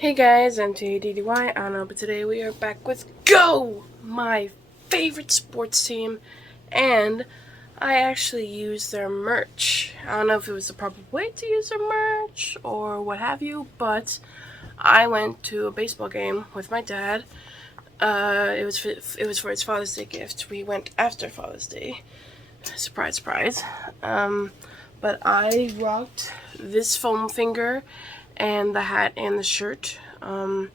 Hey guys, M.A.D.D.Y. I don't know, but today we are back with Go! My favorite sports team, and I actually used their merch. I don't know if it was the proper way to use their merch or what have you, but I went to a baseball game with my dad. It was for his Father's Day gift. We went after Father's Day. Surprise, surprise. But I rocked this foam finger and the hat and the shirt. And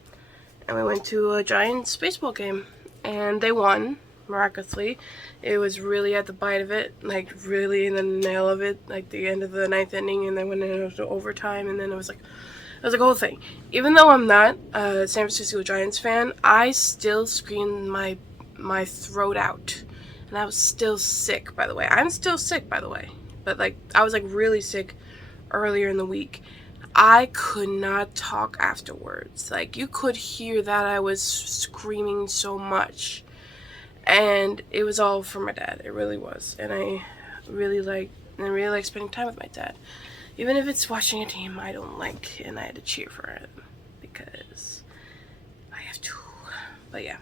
we went to a Giants baseball game, and they won miraculously. It was really at the bite of it, like really in the nail of it, like the end of the ninth inning, and then when it was overtime, and then it was like a whole thing. Even though I'm not a San Francisco Giants fan, I still screamed my throat out, and I was still sick. By the way, I'm still sick. By the way, but like I was like really sick earlier in the week. I could not talk afterwards. Like, you could hear that I was screaming so much. And it was all for my dad. It really was. And I really like spending time with my dad. Even if it's watching a team I don't like and I had to cheer for it because I have to. But yeah.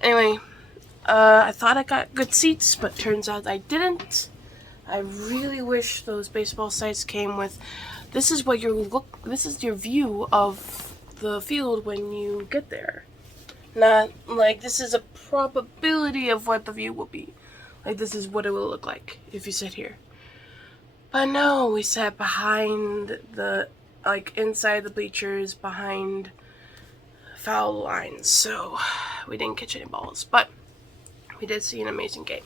Anyway, I thought I got good seats, but turns out I didn't. I really wish those baseball sites came with this is your view of the field when you get there. Not like this is a probability of what the view will be. Like this is what it will look like if you sit here. But no, we sat behind inside the bleachers behind foul lines, so we didn't catch any balls, but we did see an amazing game.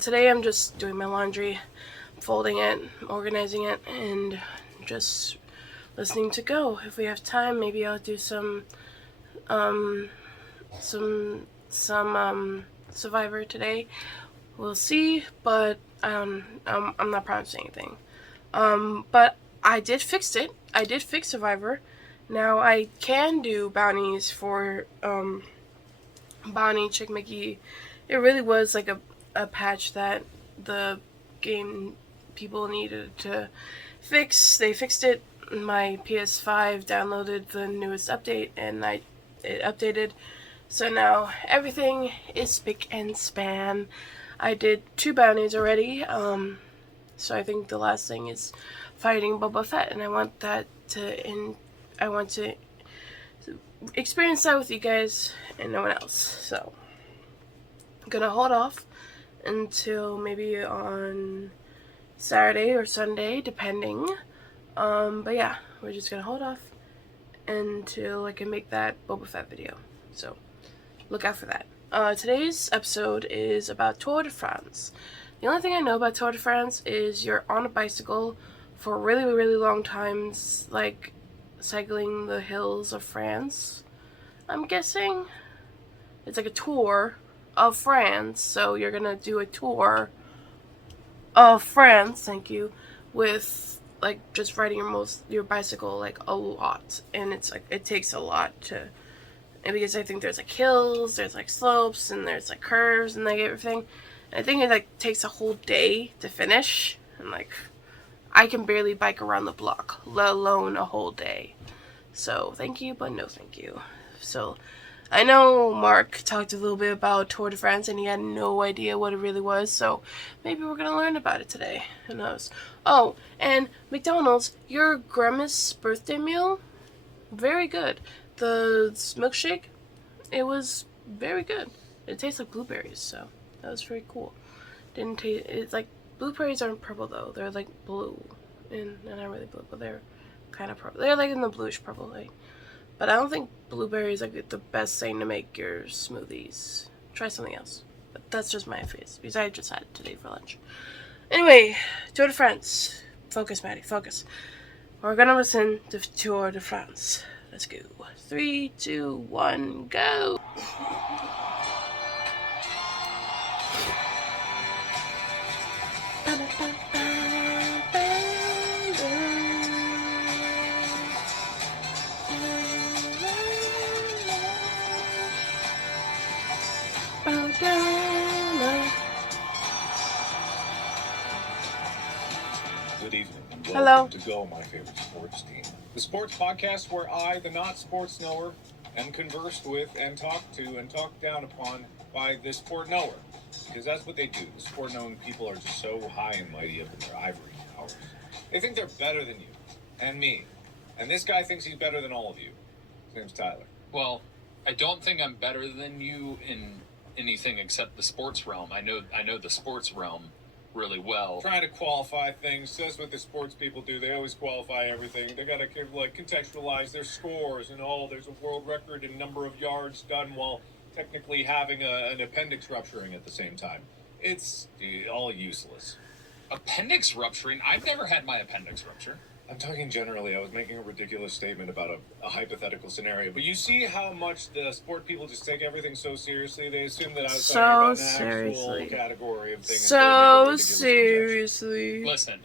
Today I'm just doing my laundry, folding it, organizing it, and just listening to Go. If we have time, maybe I'll do some Survivor today. We'll see, but I'm not promising anything. But I did fix it. I did fix Survivor. Now I can do bounties for Bonnie Chick McGee. It really was like a patch that the game people needed to fix. They fixed it. My PS5 downloaded the newest update and it updated. So now everything is spick and span. I did 2 bounties already. So I think the last thing is fighting Boba Fett, and I want to experience that with you guys and no one else. So I'm gonna hold off until maybe on Saturday or Sunday, depending. But yeah, we're just gonna hold off until I can make that Boba Fett video. So look out for that. Today's episode is about Tour de France. The only thing I know about Tour de France is you're on a bicycle for really, really long times, like cycling the hills of France. I'm guessing it's like a tour of France, so you're gonna do a tour of France, thank you, with like just riding your bicycle like a lot, and it's like it takes a lot to, and because I think there's like hills, there's like slopes, and there's like curves and like everything, and I think it like takes a whole day to finish, and like I can barely bike around the block, let alone a whole day. So thank you, but no thank you. So I know Mark talked a little bit about Tour de France and he had no idea what it really was, so maybe we're going to learn about it today. Who knows? Oh, and McDonald's, your grandma's birthday meal, very good. The milkshake, it was very good. It tastes like blueberries, so that was very cool. Didn't taste, it's like, blueberries aren't purple though, they're like blue, and not really blue, but they're kind of purple. They're like in the bluish purple light. But I don't think blueberry is like the best thing to make your smoothies. Try something else. But that's just my face, because I just had it today for lunch. Anyway, Tour de France. Focus, Maddie, focus. We're gonna listen to Tour de France. Let's go. 3, 2, 1, go! Good evening and Hello. welcome to Go, my favorite sports team. the sports podcast where I, the not sports knower, am conversed with and talked to and talked down upon by the sport knower. Because that's what they do. The sport knowing people are just so high and mighty up in their ivory towers. They think they're better than you and me. And this guy thinks he's better than all of you. His name's Tyler. Well, I don't think I'm better than you in anything except the sports realm. I know the sports realm really well. Trying to qualify things. That's what the sports people do. They always qualify everything. They got to contextualize their scores and all. There's a world record in number of yards done while technically having an appendix rupturing at the same time. It's all useless. Appendix rupturing? I've never had my appendix rupture. I'm talking generally. I was making a ridiculous statement about a hypothetical scenario. But you see how much the sport people just take everything so seriously? They assume that I was talking about an actual category of things. So seriously. Listen,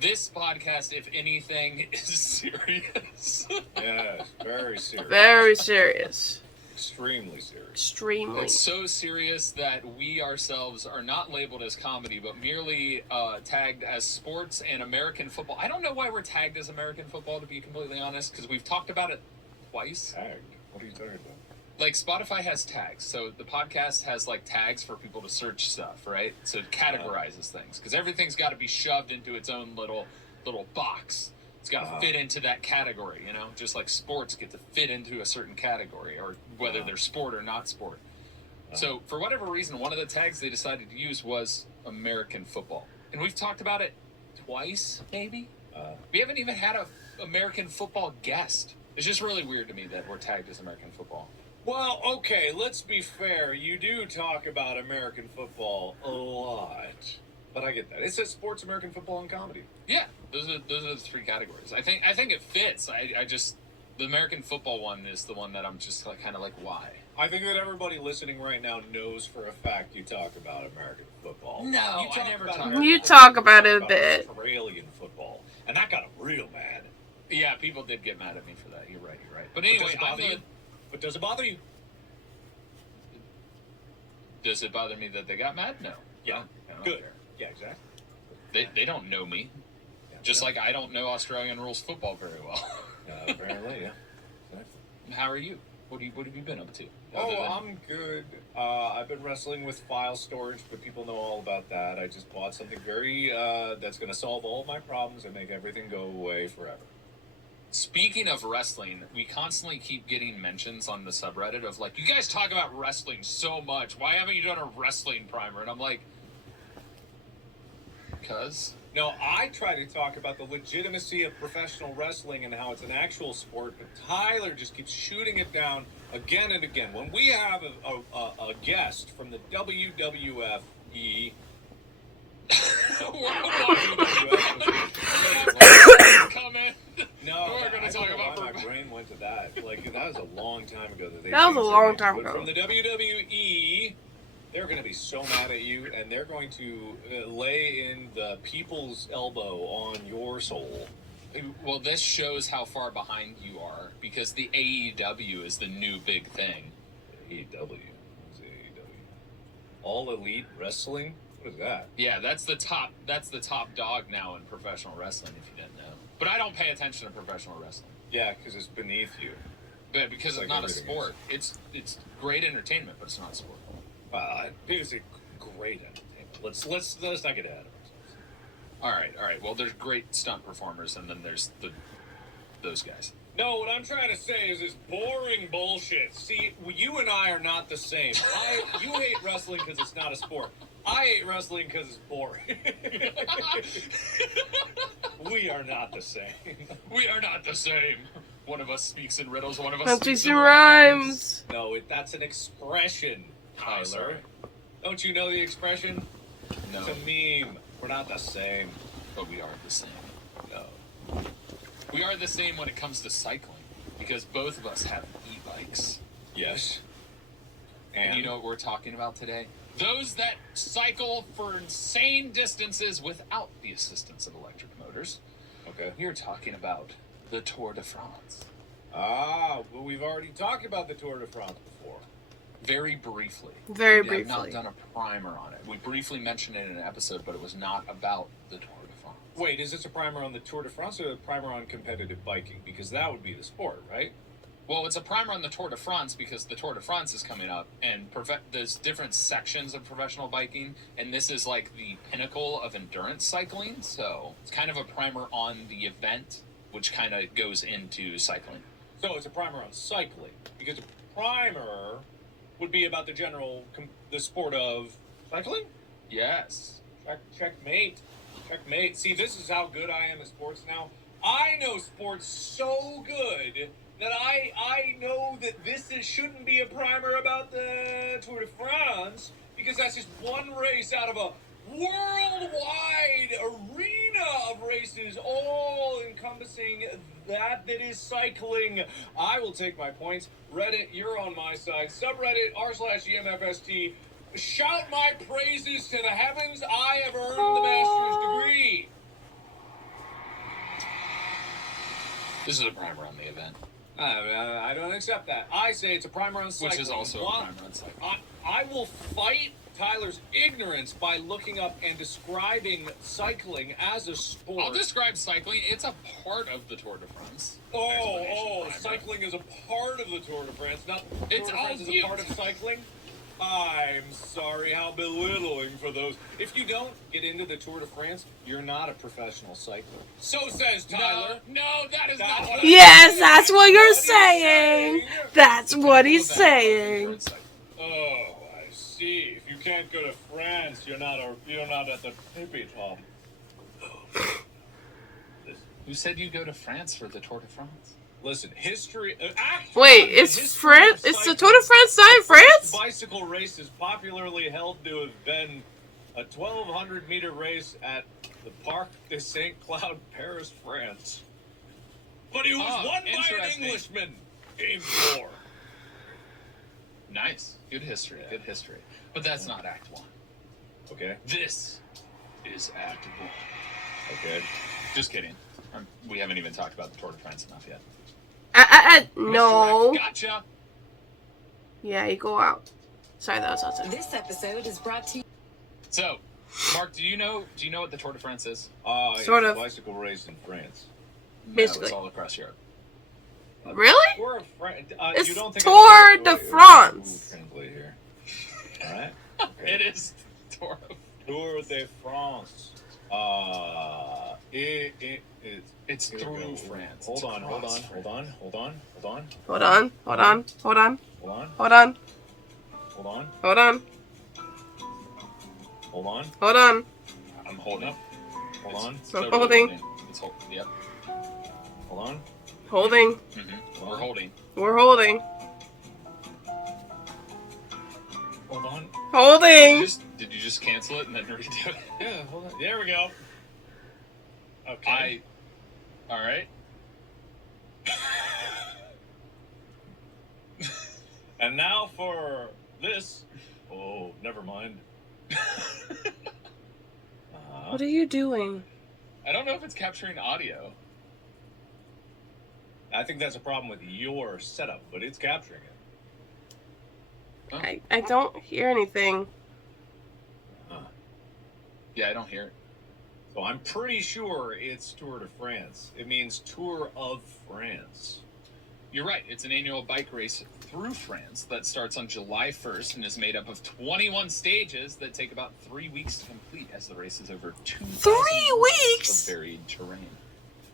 this podcast, if anything, is serious. Yes, very serious. Very serious. Extremely serious. Extremely. It's so serious that we ourselves are not labeled as comedy, but merely tagged as sports and American football. I don't know why we're tagged as American football, to be completely honest, because we've talked about it twice. Tagged? What are you talking about? Like, Spotify has tags, so the podcast has, like, tags for people to search stuff, right? So it categorizes things, because everything's got to be shoved into its own little box. It's got to fit into that category, you know? Just like sports get to fit into a certain category, or whether they're sport or not sport. So, for whatever reason, one of the tags they decided to use was American football. And we've talked about it twice, maybe? We haven't even had a American football guest. It's just really weird to me that we're tagged as American football. Well, okay, let's be fair. You do talk about American football a lot. But I get that. It says sports, American football, and comedy. Yeah, those are the three categories. I think it fits. I just, the American football one is the one that I'm just like, kind of like, why? I think that everybody listening right now knows for a fact you talk about American football. No, I never talk. You talk about it a bit. Australian football, and that got real mad. Yeah, people did get mad at me for that. You're right. But anyway, But does it bother you? Does it bother me that they got mad? No. Yeah. Good. Yeah, exactly. They don't know me. Yeah, just like I don't know Australian rules football very well. Apparently, yeah. Exactly. How are you? What have you been up to? I'm good. I've been wrestling with file storage, but people know all about that. I just bought something very that's going to solve all my problems and make everything go away forever. Speaking of wrestling, we constantly keep getting mentions on the subreddit of like, you guys talk about wrestling so much. Why haven't you done a wrestling primer? And I'm like, because? No, I try to talk about the legitimacy of professional wrestling and how it's an actual sport, but Tyler just keeps shooting it down again and again. When we have a guest from the WWFE... No, we're going to talk about why my brain went to that. Like, that was a long time ago. That was a long time ago. From the WWE... They're going to be so mad at you, and they're going to lay in the people's elbow on your soul. Well, this shows how far behind you are, because the AEW is the new big thing. AEW? What's AEW? All Elite Wrestling? What is that? Yeah, that's the top dog now in professional wrestling, if you didn't know. But I don't pay attention to professional wrestling. Yeah, because it's beneath you. But because it's not a sport. It's great entertainment, but it's not a sport. It's a great entertainment. Let's not get ahead of ourselves. All right. Well, there's great stunt performers, and then there's those guys. No, what I'm trying to say is boring bullshit. See, you and I are not the same. You hate wrestling because it's not a sport. I hate wrestling because it's boring. We are not the same. We are not the same. One of us speaks in riddles, one of us speaks in rhymes. No, that's an expression, Tyler. Don't you know the expression? No. It's a meme. We're not the same. But we are the same. No. We are the same when it comes to cycling, because both of us have e-bikes. Yes. And you know what we're talking about today? Those that cycle for insane distances without the assistance of electric motors. Okay. You're talking about the Tour de France. Well, we've already talked about the Tour de France before. Very briefly. Very We have briefly. not done a primer on it. We briefly mentioned it in an episode, but it was not about the Tour de France. Wait, is this a primer on the Tour de France or a primer on competitive biking? Because that would be the sport, right? Well, it's a primer on the Tour de France because the Tour de France is coming up, and there's different sections of professional biking, and this is like the pinnacle of endurance cycling, so it's kind of a primer on the event, which kind of goes into cycling. So it's a primer on cycling, because a primer would be about the sport of cycling? Yes. Checkmate. Checkmate. See, this is how good I am at sports now. I know sports so good that I know that shouldn't be a primer about the Tour de France, because that's just one race out of a worldwide arena of races, all encompassing that is cycling. I will take my points. Reddit, you're on my side. Subreddit, r/GMFST. Shout my praises to the heavens. I have earned the master's degree. This is a primer on the event. I don't accept that. I say it's a primer on cycling. Which is also a primer on cycling. I will fight Tyler's ignorance by looking up and describing cycling as a sport. I'll describe cycling. It's a part of the Tour de France. Cycling is a part of the Tour de France. Not It's Tour de France is a part of cycling. I'm sorry, how belittling for those. If you don't get into the Tour de France, you're not a professional cycler. So says Tyler. No, that is not what Yes, that's what you're saying. That's what he's saying. Oh, I see. If you can't go to France, you're not at the hippie top. Who said you go to France for the Tour de France? Listen, history. Wait, is the Tour de France not in France? Bicycle race is popularly held to have been a 1,200-meter race at the Parc de Saint Cloud, Paris, France. But it was won by an Englishman. Game 4. Nice. Good history. Yeah. Good history. But that's not Act 1. Okay. This is Act 1. Okay. Just kidding. We haven't even talked about the Tour de France enough yet. No. Gotcha. Yeah, you go out. Sorry, that was outside. This episode is brought to you. So, Mark, do you know what the Tour de France is? Sort of. A bicycle race in France. Basically. No, it's all across Europe. Really? Tour of France. It's you don't think Tour de France. Translate here. All right. Okay. It is Tour de France. It's through France. Hold on. Hold on. I'm holding up. Hold on. I'm holding. Yep. Hold on. Holding. Mm-hmm. We're holding. We're holding. Hold on. Holding. Did you just cancel it and then redo it? Yeah, hold on. There we go. Okay. All right. And now for this. Oh, never mind. What are you doing? I don't know if it's capturing audio. I think that's a problem with your setup, but it's capturing it. Oh. I don't hear anything. Yeah, I don't hear it. So I'm pretty sure it's Tour de France. It means Tour of France. You're right. It's an annual bike race through France that starts on July 1st and is made up of 21 stages that take about 3 weeks to complete, as the race is over 2,000 3 weeks of varied terrain.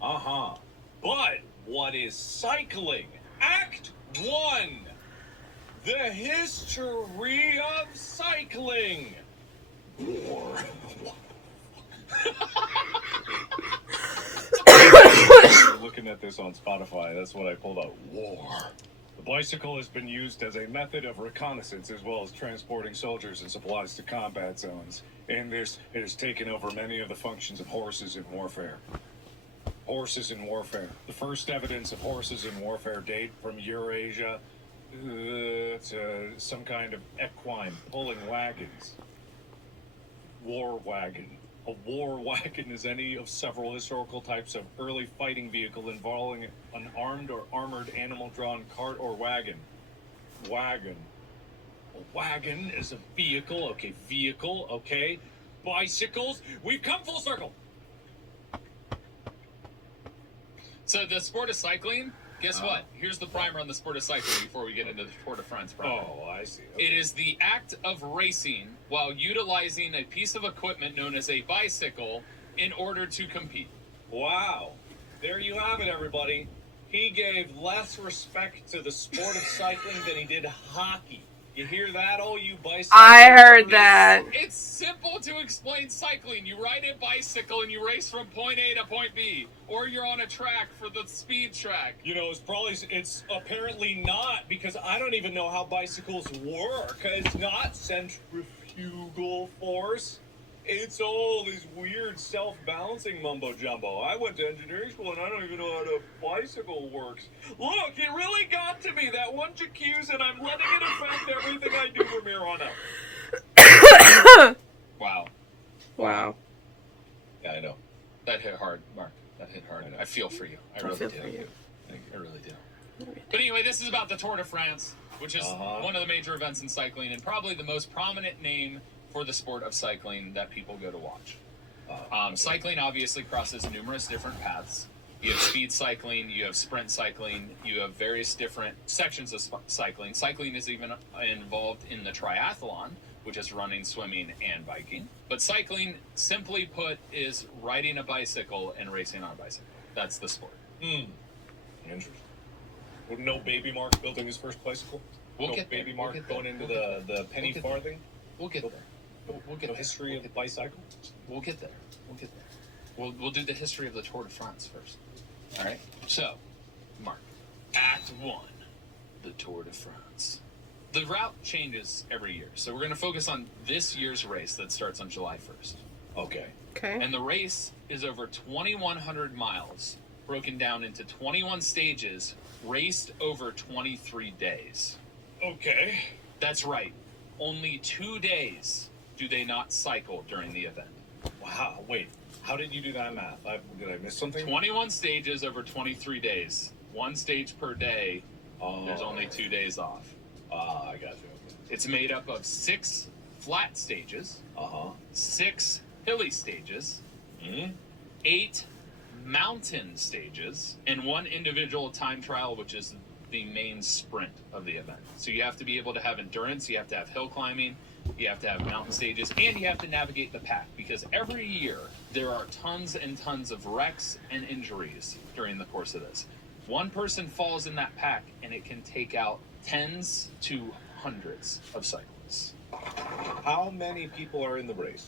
But what is cycling? Act 1. The history of cycling. War. Looking at this on Spotify, that's what I pulled out. War. The bicycle has been used as a method of reconnaissance as well as transporting soldiers and supplies to combat zones. And it has taken over many of the functions of horses in warfare. Horses in warfare. The first evidence of horses in warfare date from Eurasia to some kind of equine pulling wagons. War wagon. A war wagon is any of several historical types of early fighting vehicle involving an armed or armored animal-drawn cart or wagon. Wagon. A wagon is a vehicle. Okay, vehicle. Okay. Bicycles. We've come full circle. So the sport of cycling, guess what? Here's the primer on the sport of cycling before we get into the Tour de France primer. Oh, I see. Okay. It is the act of racing while utilizing a piece of equipment known as a bicycle in order to compete. Wow. There you have it, everybody. He gave less respect to the sport of cycling than he did hockey. You hear that, all you bicyclists? I heard that. It's simple to explain cycling. You ride a bicycle and you race from point A to point B. Or you're on a track for the speed track. You know, it's apparently not, because I don't even know how bicycles work. It's not centrifugal force. It's all this weird self-balancing mumbo-jumbo. I went to engineering school and I don't even know how a bicycle works. Look, it really got to me, that one jacuzzi, and I'm letting it affect everything I do from here on out. Wow. Wow. Yeah, I know. That hit hard, Mark. That hit hard. I feel for you. I really feel do. for you. I really do. But anyway, this is about the Tour de France, which is one of the major events in cycling and probably the most prominent name for the sport of cycling that people go to watch. Cycling obviously crosses numerous different paths. You have speed cycling, you have sprint cycling, you have various different sections of cycling. Cycling is even involved in the triathlon, which is running, swimming, and biking. But cycling, simply put, is riding a bicycle and racing on a bicycle. That's the sport. Interesting. Would no baby Mark building his first bicycle? We'll get baby there. Mark We'll get going there. into We'll get the penny We'll get farthing? We'll get there. We'll get No there. history of the bicycle? We'll get there. We'll get there. We'll do the history of the Tour de France first. All right? So, Mark, Act 1, the Tour de France. The route changes every year. So we're going to focus on this year's race that starts on July 1st. Okay. Okay. And the race is over 2,100 miles, broken down into 21 stages, raced over 23 days. Okay. That's right. Only 2 days do they not cycle during the event. Wow. Wait. How did you do that math? Did I miss something? 21 stages over 23 days. One stage per day. There's only 2 days off. I got you. Okay. It's made up of 6 flat stages, 6 hilly stages, 8 mountain stages, and 1 individual time trial, which is the main sprint of the event. So you have to be able to have endurance, you have to have hill climbing, you have to have mountain stages, and you have to navigate the pack, because every year there are tons and tons of wrecks and injuries during the course of this. One person falls in that pack and it can take out tens to hundreds of cyclists. How many people are in the race?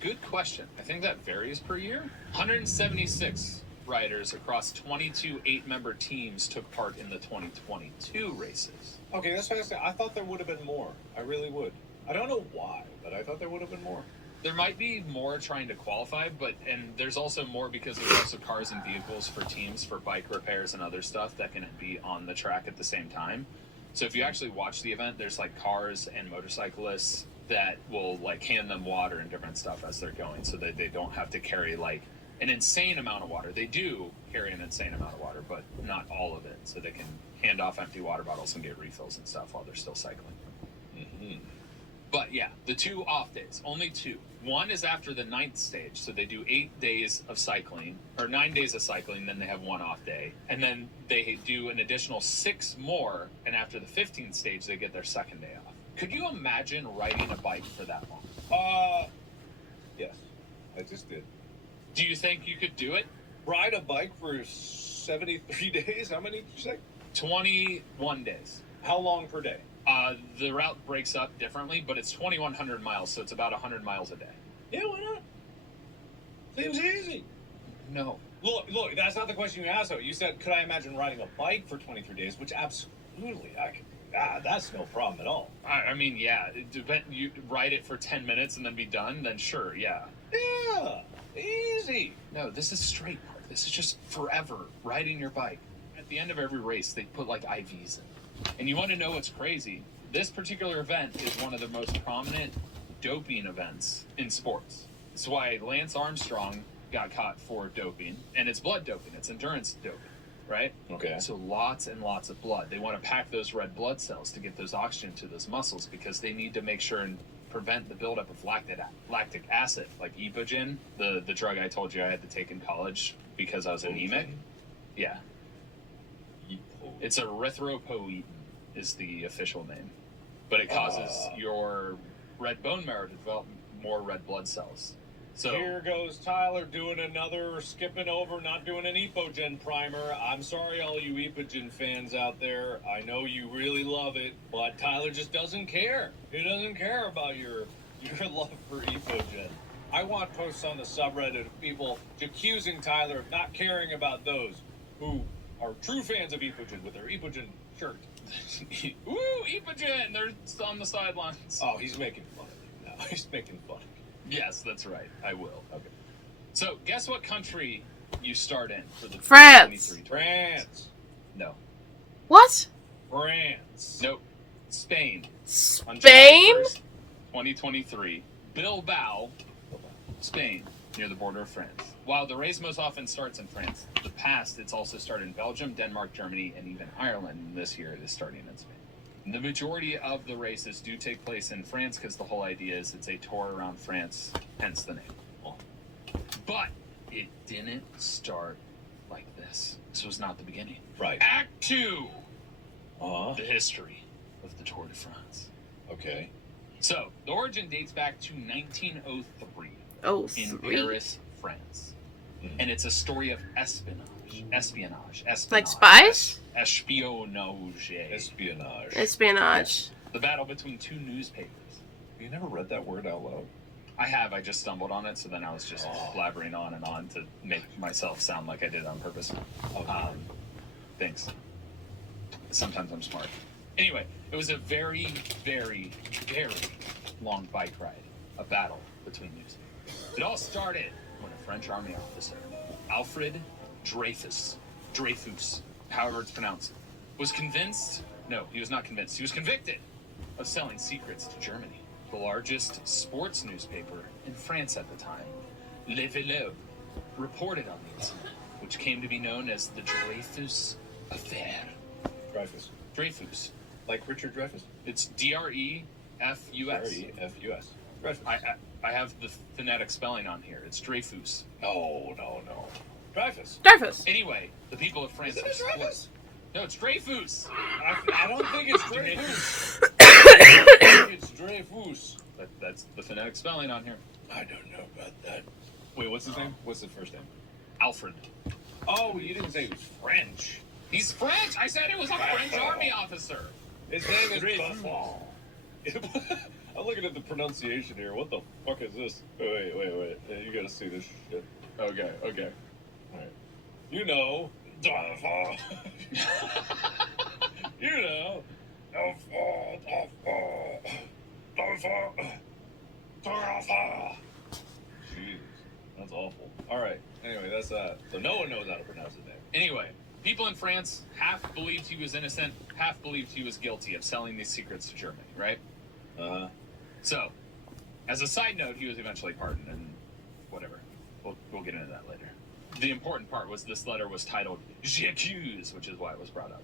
Good question. I think that varies per year. 176 riders across 22 8-member teams took part in the 2022 races. Okay, that's what I said. I thought there would have been more. I really would. I don't know why, but I thought there would have been more. There might be more trying to qualify, and there's also more because there's also cars and vehicles for teams for bike repairs and other stuff that can be on the track at the same time. So if you actually watch the event, there's like cars and motorcyclists that will like hand them water and different stuff as they're going, so that they don't have to carry like an insane amount of water. They do carry an insane amount of water, but not all of it, so they can hand off empty water bottles and get refills and stuff while they're still cycling. But yeah, the 2 off days, only 2. One is after the 9th stage, so they do 8 days of cycling, or 9 days of cycling, then they have 1 off day. And then they do an additional 6 more, and after the 15th stage, they get their 2nd day off. Could you imagine riding a bike for that long? Yes, I just did. Do you think you could do it? Ride a bike for 73 days? How many did you say? 21 days. How long per day? The route breaks up differently, but it's 2,100 miles, so it's about 100 miles a day. Yeah, why not? Seems easy. No. Look, that's not the question you asked, though. You said, could I imagine riding a bike for 23 days? Which absolutely I could. That's no problem at all. I mean, yeah. You ride it for 10 minutes and then be done, then sure, yeah. Yeah, easy. No, this is straight, Mark. This is just forever riding your bike. At the end of every race, they put like IVs in. And you want to know what's crazy? This particular event is one of the most prominent doping events in sports. It's why Lance Armstrong got caught for doping, and it's blood doping, it's endurance doping, right? Okay. So lots and lots of blood. They want to pack those red blood cells to get those oxygen to those muscles, because they need to make sure and prevent the buildup of lactic acid, like Epogen, the drug I told you I had to take in college because I was anemic. Yeah. Epo. It's erythropoietin is the official name. But it causes your red bone marrow to develop more red blood cells. So here goes Tyler doing another skipping over, not doing an Epogen primer. I'm sorry, all you Epogen fans out there. I know you really love it, but Tyler just doesn't care. He doesn't care about your love for Epogen. I want posts on the subreddit of people accusing Tyler of not caring about those who are true fans of Epogen with their Epogen shirt. Woo, Epogen! They're on the sidelines. Oh, he's making fun of me now. He's making fun of me. Yes, that's right. I will. Okay. So, guess what country you start in for the France. 2023 France. No. What? France. Nope. Spain. On July Spain? 1st, 2023. Bilbao, Spain, near the border of France. While the race most often starts in France, in the past it's also started in Belgium, Denmark, Germany, and even Ireland. And this year it is starting in Spain. The majority of the races do take place in France because the whole idea is it's a tour around France, hence the name. But it didn't start like this. This was not the beginning. Right. Act 2, Uh-huh. the history of the Tour de France. Okay. So, the origin dates back to 1903 Oh, in 3. Paris, France. And it's a story of espionage. Like spies? Espionage. Espionage. The battle between two newspapers. You never read that word out loud? I have. I just stumbled on it, so then I was just blabbering on and on to make myself sound like I did it on purpose. Thanks. Sometimes I'm smart. Anyway, it was a very, very, very long bike ride. A battle between newspapers. It all started when a French army officer, Alfred Dreyfus, however it's pronounced, was convinced, no, he was not convinced, he was convicted of selling secrets to Germany. The largest sports newspaper in France at the time, Le Vélo, reported on the incident, which came to be known as the Dreyfus Affair. Dreyfus. Like Richard Dreyfus? It's Drefus. Dreyfus. Dreyfus. I have the phonetic spelling on here. It's Dreyfus. No. Dreyfus. Dreyfus. Anyway, the people of France... Isn't it Dreyfus? No, it's Dreyfus. I don't think it's Dreyfus. I think it's Dreyfus. That's the phonetic spelling on here. I don't know about that. Wait, what's his name? What's the first name? Alfred. Oh, you didn't say he was French. He's French! I said it was a French army officer! His name is Dreyfus. I'm looking at the pronunciation here. What the fuck is this? Wait. You gotta see this shit. Okay. Alright. You know. Dreyfus. You know. Jesus. That's awful. Alright. Anyway, that's that. So no one knows how to pronounce his name. Anyway, people in France half believed he was innocent, half believed he was guilty of selling these secrets to Germany, right? Uh-huh. So, as a side note, he was eventually pardoned and whatever. We'll get into that later. The important part was this letter was titled J'accuse, which is why it was brought up.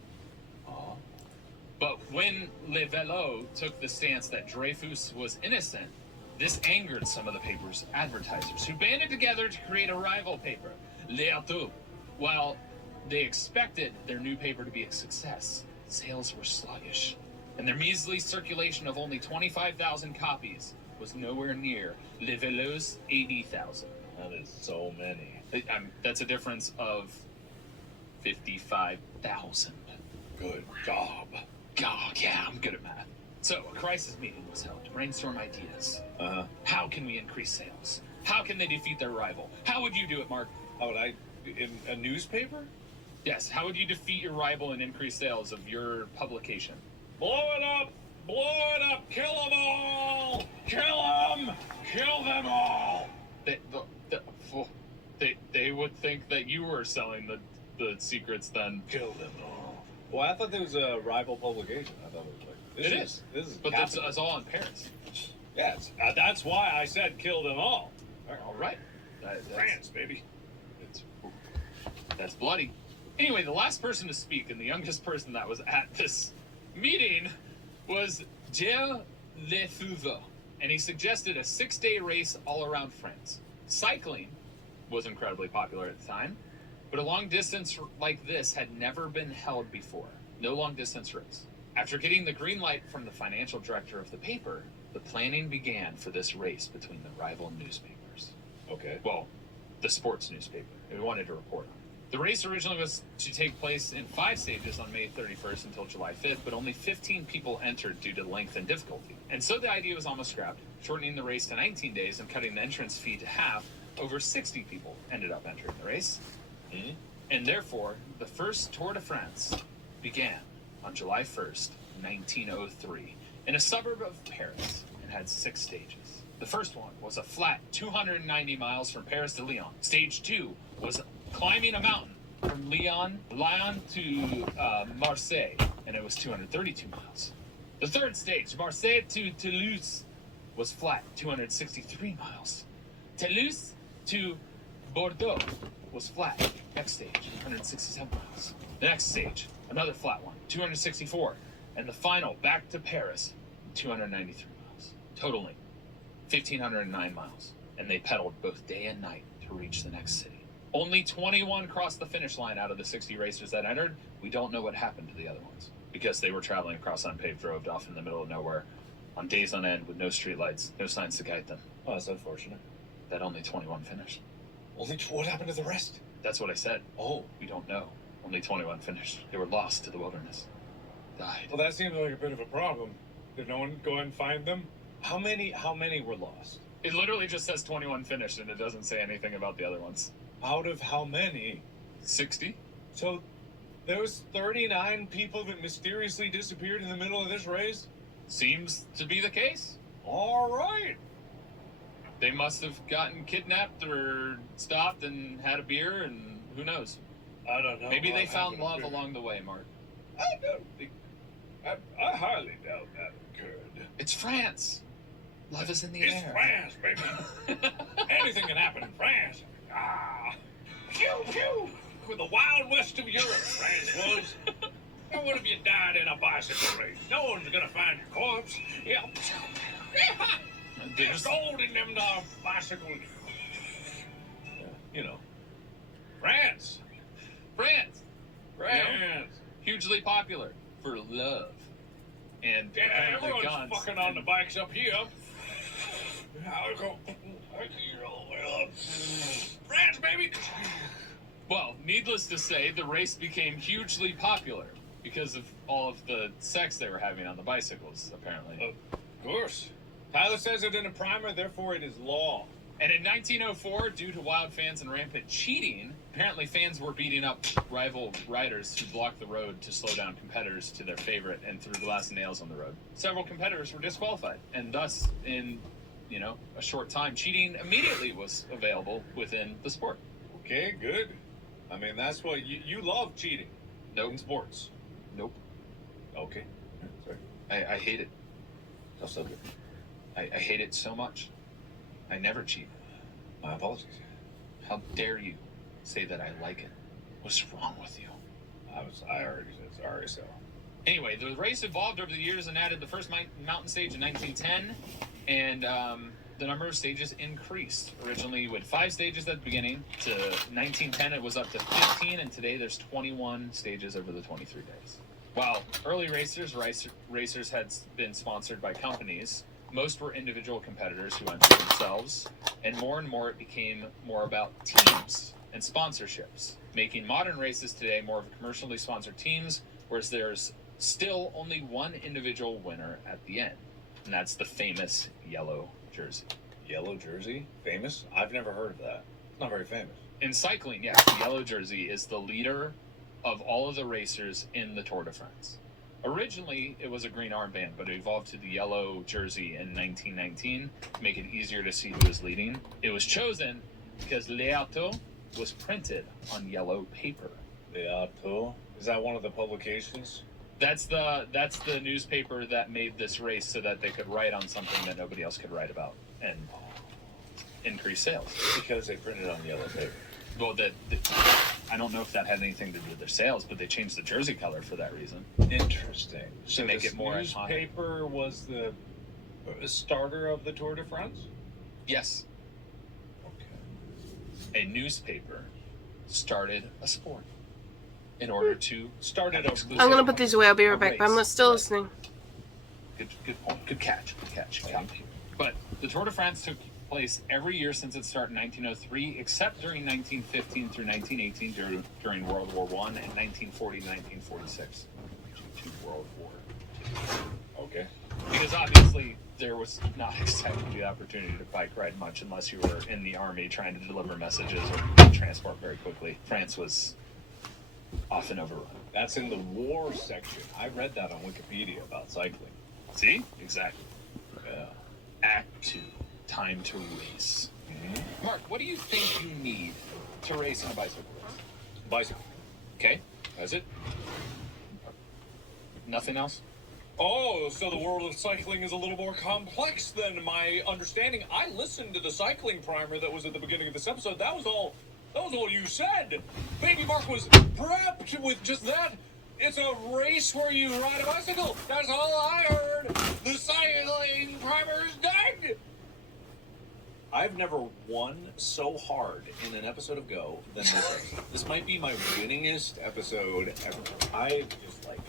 But when Le Vélo took the stance that Dreyfus was innocent, this angered some of the paper's advertisers, who banded together to create a rival paper, L'Artaud. While they expected their new paper to be a success, sales were sluggish, and their measly circulation of only 25,000 copies was nowhere near Le Vélo's 80,000. That is so many. That's a difference of 55,000. Good job. God, yeah, I'm good at math. So, a crisis meeting was held to brainstorm ideas. Uh-huh. How can we increase sales? How can they defeat their rival? How would you do it, Mark? How would I... In a newspaper? Yes, how would you defeat your rival and increase sales of your publication? Blow it up! Kill them all! Kill them all! They would think that you were selling the secrets then. Kill them all. Well, I thought there was a rival publication. I thought it was like... This is But that's all in Paris. Yes, that's why I said kill them all. All right. France, baby. That's bloody. Anyway, the last person to speak and the youngest person that was at this meeting was Gilles Lefebvre, and he suggested a 6-day race all around France. Cycling was incredibly popular at the time, But a long distance like this had never been held before. No long distance race. After getting the green light from the financial director of the paper, the planning began for this race between the rival newspapers. Okay. Well, the sports newspaper. We wanted to report on it. The race originally was to take place in 5 stages on May 31st until July 5th, but only 15 people entered due to length and difficulty. And so the idea was almost scrapped, shortening the race to 19 days and cutting the entrance fee to half. Over 60 people ended up entering the race. Mm-hmm. And therefore, the first Tour de France began on July 1st, 1903, in a suburb of Paris and had 6 stages. The first one was a flat 290 miles from Paris to Lyon. Stage 2 was climbing a mountain from Lyon to Marseille, and it was 232 miles. The third stage, Marseille to Toulouse, was flat 263 miles. Toulouse to Bordeaux was flat. Next stage, 167 miles. The next stage, another flat one, 264. And the final, back to Paris, 293 miles. Totaling 1,509 miles. And they pedaled both day and night to reach the next city. Only 21 crossed the finish line out of the 60 racers that entered. We don't know what happened to the other ones, because they were traveling across unpaved road off in the middle of nowhere on days on end with no streetlights, no signs to guide them. Oh, that's unfortunate. That only 21 finished. What happened to the rest? That's what I said. Oh. We don't know. Only 21 finished. They were lost to the wilderness. Died. Well, that seems like a bit of a problem. Did no one go and find them? How many were lost? It literally just says 21 finished, and it doesn't say anything about the other ones. Out of how many? 60? So there was 39 people that mysteriously disappeared in the middle of this race? Seems to be the case. All right. They must have gotten kidnapped or stopped and had a beer, and who knows? I don't know. Maybe they found love along the way, Mark. I don't think... I highly doubt that occurred. It's France. Love is in the It's air. France, baby. Anything can happen in France. Ah. Pew, pew. With the Wild West of Europe, France was. And what if you died in a bicycle race? No one's gonna find your corpse. Yeah. There's gold in them bicycles. Yeah, you know. France. France. France. Hugely popular for love. And Yeah, apparently everyone's guns. fucking on the bikes up here. I go all the way up. France, baby. Well, needless to say, the race became hugely popular because of all of the sex they were having on the bicycles, apparently. Of course. Tyler says it in a primer, therefore it is law. And in 1904, due to wild fans and rampant cheating, apparently fans were beating up rival riders who blocked the road to slow down competitors to their favorite and threw glass nails on the road. Several competitors were disqualified, and thus, in a short time, cheating immediately was available within the sport. Okay, good. I mean, that's what you love cheating. Nope. In sports. Nope. Okay. Sorry. I hate it. That's so good. I hate it so much. I never cheat. My apologies. How dare you say that I like it? What's wrong with you? I already said sorry, so. Anyway, the race evolved over the years and added the first mountain stage in 1910, and the number of stages increased. Originally with 5 stages at the beginning, to 1910 it was up to 15, and today there's 21 stages over the 23 days. While early racers had been sponsored by companies, most were individual competitors who entered themselves, and more it became more about teams and sponsorships, making modern races today more of a commercially sponsored teams, whereas there's still only one individual winner at the end, and that's the famous yellow jersey. Yellow jersey? Famous? I've never heard of that. It's not very famous. In cycling, yes, the yellow jersey is the leader of all of the racers in the Tour de France. Originally, it was a green armband, but it evolved to the yellow jersey in 1919 to make it easier to see who was leading. It was chosen because L'Auto was printed on yellow paper. L'Auto? Is that one of the publications? That's the newspaper that made this race so that they could write on something that nobody else could write about and increase sales. Because they printed on yellow paper. Well, I don't know if that had anything to do with their sales, but they changed the jersey color for that reason. Interesting. To make it more iconic. Newspaper was the starter of the Tour de France? Yes. Okay. A newspaper started a sport in order to start it. I'm gonna put these away. I'll be right back. But I'm still listening. Good point. Good catch. Thank you. But the Tour de France took place every year since its start in 1903, except during 1915 through 1918 during World War I and 1940 to 1946. World War II. Okay. Because obviously there was not exactly the opportunity to bike ride much unless you were in the army trying to deliver messages or transport very quickly. France was often overrun. That's in the war section. I read that on Wikipedia about cycling. See? Exactly. Yeah. Act 2. Time to race. Mm-hmm. Mark, what do you think you need to race in a bicycle race? Bicycle. Okay. That's it? Nothing else? Oh, so the world of cycling is a little more complex than my understanding. I listened to the cycling primer that was at the beginning of this episode. That was all you said. Baby Mark was prepped with just that. It's a race where you ride a bicycle. That's all I heard. The cycling primer is dead. I've never won so hard in an episode of Go than this. This might be my winningest episode ever. I just like...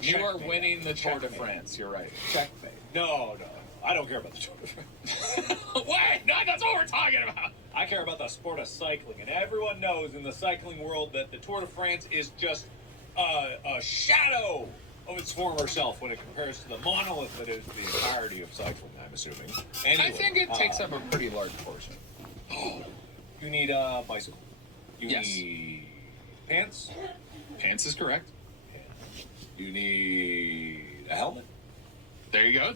You are winning the Tour de France. You're right. Checkmate. No. I don't care about the Tour de France. What? No, that's what we're talking about. I care about the sport of cycling, and everyone knows in the cycling world that the Tour de France is just a shadow of its former self when it compares to the monolith that is the entirety of cycling, I'm assuming. Anyway, I think it takes up a pretty large portion. You need a bicycle. You Yes. need pants. Pants is correct. You need a helmet. There you go.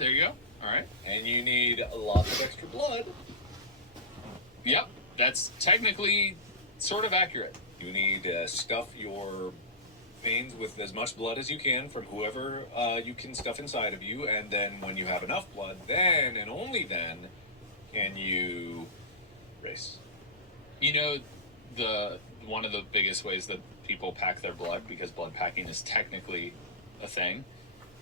All right. And you need lots of extra blood. Yep. That's technically sort of accurate. You need to stuff your veins with as much blood as you can from whoever you can stuff inside of you. And then when you have enough blood, then and only then can you race. You know, one of the biggest ways that people pack their blood, because blood packing is technically a thing,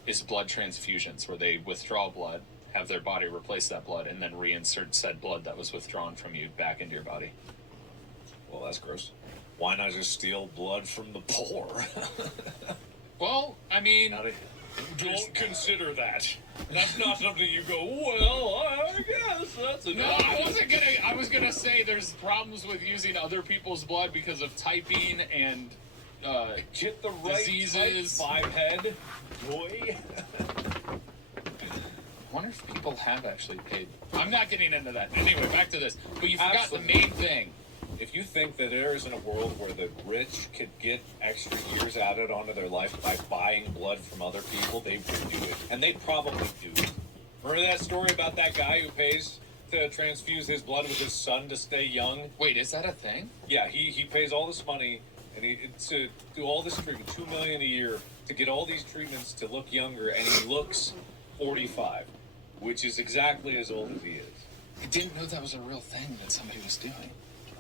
is blood transfusions, where they withdraw blood, have their body replace that blood, and then reinsert said blood that was withdrawn from you back into your body. Well, that's gross. Why not just steal blood from the poor? Well, I mean... Don't consider that. That's not something you go, well, I guess that's enough. No, I was gonna say there's problems with using other people's blood because of typing and get the right diseases. Type 5 head, boy. I wonder if people have actually paid. I'm not getting into that. Anyway, back to this. But you forgot Absolutely. the main thing. If you think that there isn't a world where the rich could get extra years added onto their life by buying blood from other people, they would do it. And they probably do it. Remember that story about that guy who pays to transfuse his blood with his son to stay young? Wait, is that a thing? Yeah, he pays all this money and to do all this treatment, $2 million a year, to get all these treatments to look younger, and he looks 45, which is exactly as old as he is. I didn't know that was a real thing that somebody was doing.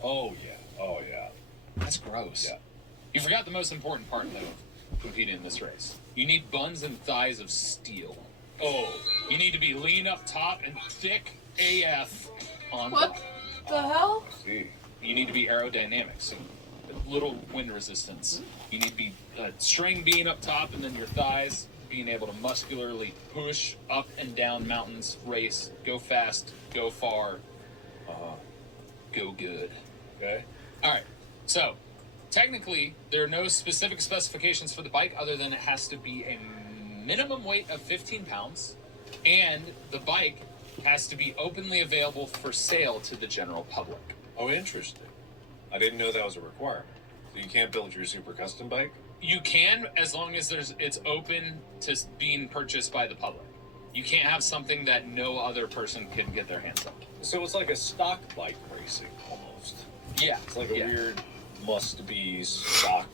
Oh yeah. That's gross. Yeah. You forgot the most important part, though, of competing in this race. You need buns and thighs of steel. Oh. You need to be lean up top and thick AF on What bottom. the hell? See. You need to be aerodynamic, so little wind resistance. You need to be string being up top, and then your thighs being able to muscularly push up and down mountains, race, go fast, go far, go good. Okay. All right. So, technically, there are no specific specifications for the bike other than it has to be a minimum weight of 15 pounds, and the bike has to be openly available for sale to the general public. Oh, interesting. I didn't know that was a requirement. So you can't build your super custom bike? You can, as long as it's open to being purchased by the public. You can't have something that no other person can get their hands on. So it's like a stock bike racing, almost. Yeah. It's like a weird must-be stock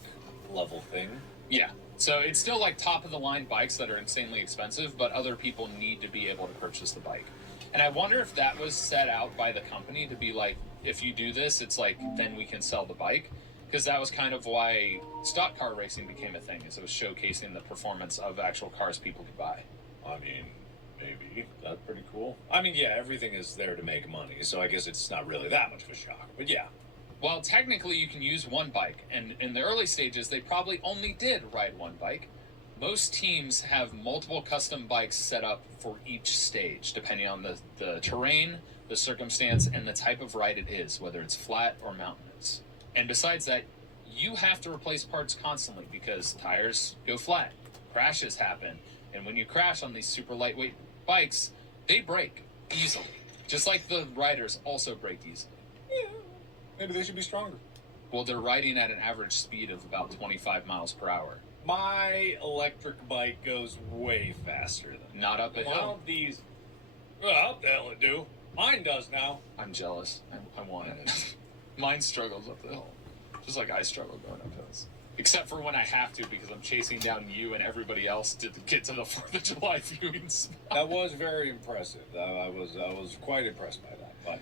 level thing. Yeah. So it's still like top-of-the-line bikes that are insanely expensive, but other people need to be able to purchase the bike. And I wonder if that was set out by the company to be like, if you do this, it's like, then we can sell the bike. Because that was kind of why stock car racing became a thing, is it was showcasing the performance of actual cars people could buy. I mean, maybe. That's pretty cool. I mean, yeah, everything is there to make money, so I guess it's not really that much of a shock. But yeah. Well, technically, you can use one bike, and in the early stages, they probably only did ride one bike. Most teams have multiple custom bikes set up for each stage, depending on the terrain, the circumstance, and the type of ride it is, whether it's flat or mountainous. And besides that, you have to replace parts constantly because tires go flat, crashes happen, and when you crash on these super lightweight bikes, they break easily, just like the riders also break easily. Yeah. Maybe they should be stronger. Well, they're riding at an average speed of about 25 miles per hour. My electric bike goes way faster than Not up a Why hill. don't these... Well, what the hell it do? Mine does now. I'm jealous. I want it. Mine struggles up the hill, just like I struggle going up hills. Except for when I have to, because I'm chasing down you and everybody else to get to the 4th of July viewing spot. That was very impressive. I was quite impressed by that. But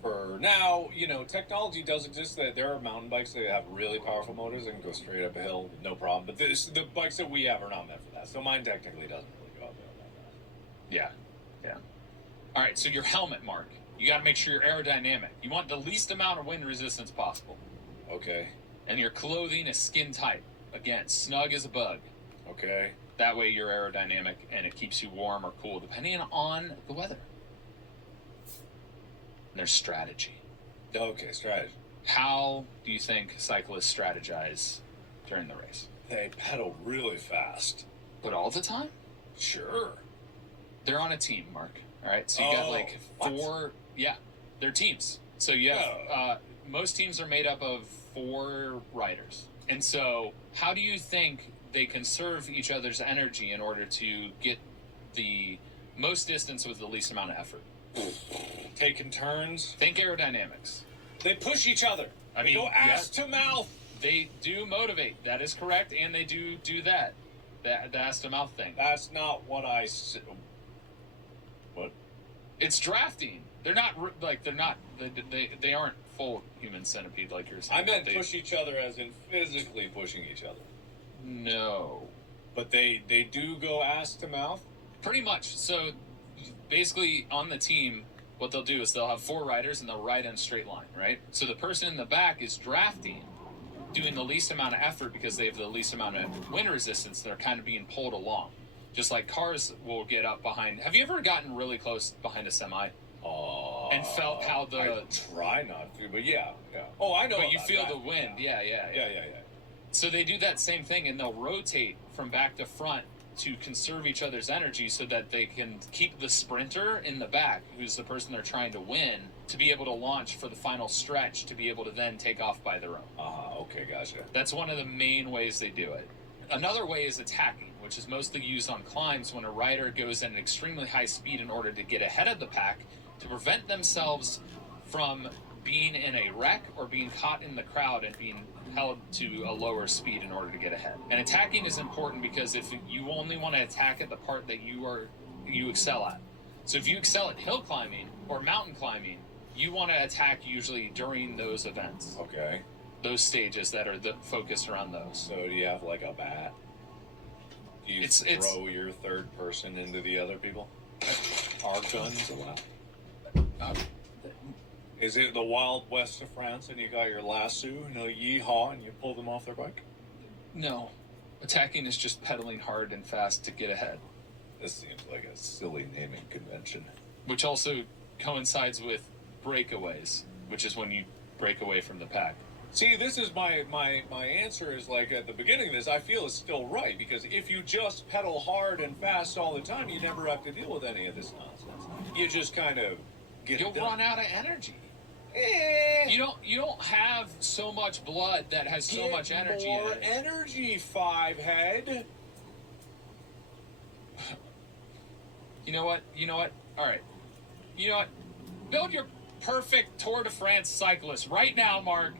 for now, you know, technology does exist. That there are mountain bikes that have really powerful motors and go straight up a hill, no problem. But the bikes that we have are not meant for that. So mine technically doesn't really go up there that fast. Yeah. All right, so your helmet, Mark. You got to make sure you're aerodynamic. You want the least amount of wind resistance possible. Okay. And your clothing is skin tight. Again, snug as a bug. Okay. That way you're aerodynamic and it keeps you warm or cool, depending on the weather. And there's strategy. Okay, strategy. How do you think cyclists strategize during the race? They pedal really fast. But all the time? Sure. They're on a team, Mark. All right, so you got like four. What? Yeah, they're teams. So you have most teams are made up of 4 riders, and so how do you think they conserve each other's energy in order to get the most distance with the least amount of effort? Taking turns. Think aerodynamics. They push each other. They go ass to mouth. They do motivate. That is correct, and they do that. The ass to mouth thing. That's not what I said. What? It's drafting. They're not they aren't full human centipede like you're saying. I meant push each other as in physically pushing each other. No. But they do go ass to mouth? Pretty much. So basically on the team, what they'll do is they'll have 4 riders and they'll ride in a straight line, right? So the person in the back is drafting, doing the least amount of effort because they have the least amount of wind resistance. They're kind of being pulled along. Just like cars will get up behind. Have you ever gotten really close behind a semi? And felt how the... I try not to, but yeah. Oh, I know. But you feel that. the wind. Yeah. Yeah. So they do that same thing, and they'll rotate from back to front to conserve each other's energy so that they can keep the sprinter in the back, who's the person they're trying to win, to be able to launch for the final stretch, to be able to then take off by their own. Okay, gotcha. That's one of the main ways they do it. Another way is attacking, which is mostly used on climbs when a rider goes at an extremely high speed in order to get ahead of the pack to prevent themselves from being in a wreck or being caught in the crowd and being held to a lower speed in order to get ahead. And attacking is important because if you only want to attack at the part that you excel at. So if you excel at hill climbing or mountain climbing, you want to attack usually during those events. Okay. Those stages that are focused around those. So do you have like a bat? Do you throw your third person into the other people? Are guns allowed? Is it the Wild West of France and you got your lasso and a yeehaw and you pull them off their bike? No. Attacking is just pedaling hard and fast to get ahead. This seems like a silly naming convention. Which also coincides with breakaways, which is when you break away from the pack. See, this is my answer is like at the beginning of this, I feel is still right, because if you just pedal hard and fast all the time, you never have to deal with any of this nonsense. You just kind of get You'll run out of energy. You don't have so much blood that has so much energy in more it. energy, five head. You know what? All right. You know what? Build your perfect Tour de France cyclist right now, Mark.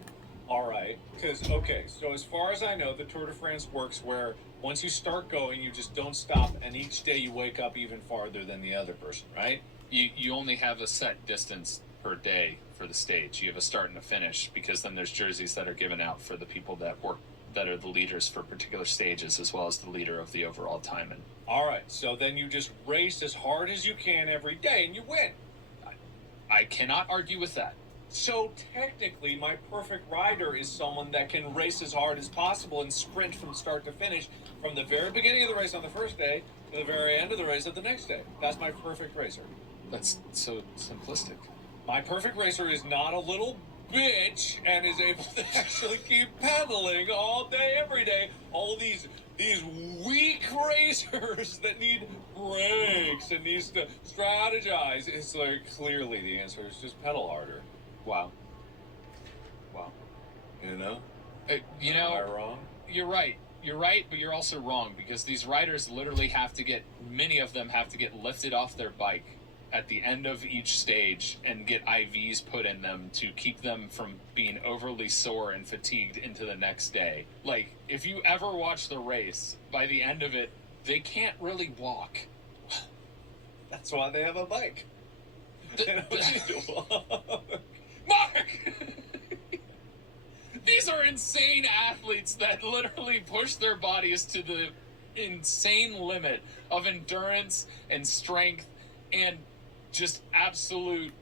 All right, because, okay, so as far as I know, the Tour de France works where once you start going, you just don't stop, and each day you wake up even farther than the other person, right? You only have a set distance per day for the stage. You have a start and a finish, because then there's jerseys that are given out for the people that are the leaders for particular stages, as well as the leader of the overall time. And all right, so then you just race as hard as you can every day, and you win. I cannot argue with that. So technically, my perfect rider is someone that can race as hard as possible and sprint from start to finish, from the very beginning of the race on the first day to the very end of the race of the next day. That's my perfect racer. That's so simplistic. My perfect racer is not a little bitch and is able to actually keep pedaling all day, every day. All these weak racers that need brakes and needs to strategize. It's like, clearly the answer is just pedal harder. Wow. Wow. You know? You know, Am I wrong? you're right. You're right, but you're also wrong, because these riders literally have to get, many of them have to get lifted off their bike at the end of each stage and get IVs put in them to keep them from being overly sore and fatigued into the next day. Like, if you ever watch the race, by the end of it, they can't really walk. That's why they have a bike. They don't need to walk. Mark! These are insane athletes that literally push their bodies to the insane limit of endurance and strength and just absolute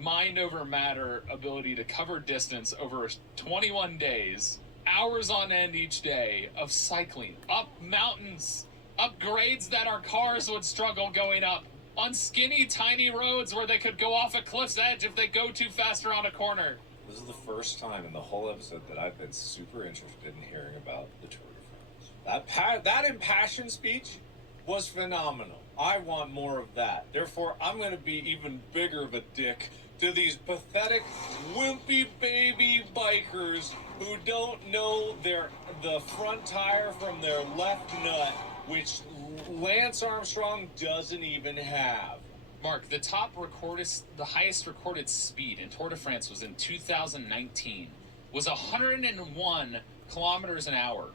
mind over matter ability to cover distance over 21 days, hours on end each day of cycling, up mountains, up grades that our cars would struggle going up, on skinny, tiny roads where they could go off a cliff's edge if they go too fast around a corner. This is the first time in the whole episode that I've been super interested in hearing about the Tour de France. That impassioned speech was phenomenal. I want more of that. Therefore, I'm going to be even bigger of a dick to these pathetic, wimpy baby bikers who don't know the front tire from their left nut, which Lance Armstrong doesn't even have. Mark, the highest recorded speed in Tour de France was in 2019, was 101 kilometers an hour.